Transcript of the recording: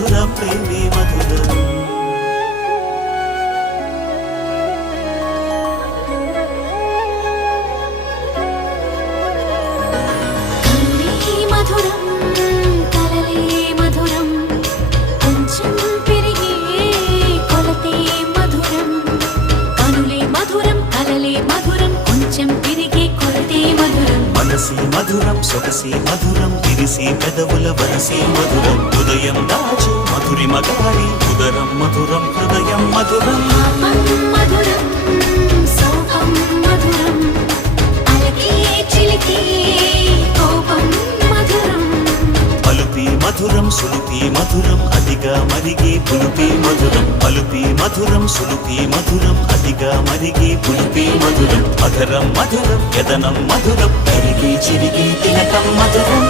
మధుర ప్రేమే మధురం. మనసి మధురం సొగసి మధురం విరిసి పెదవుల వరసి మధురం ఉదయం దాచు మధురి మగారి ఉదరం మధురం హృదయం మధురం మధురం సోహం మధురం అలకి చిలికి కోపం మధురం పలుపి మధురం సులుపి మధురం అతిగా మరిగి పులుపి మధురం పలుపి మధురం సులుపి మధురం అతిగా మరిగి పులుపి మధురం మధురం మధురం యదనం మధురం కరిగి చిరిగి తినకం మధురం.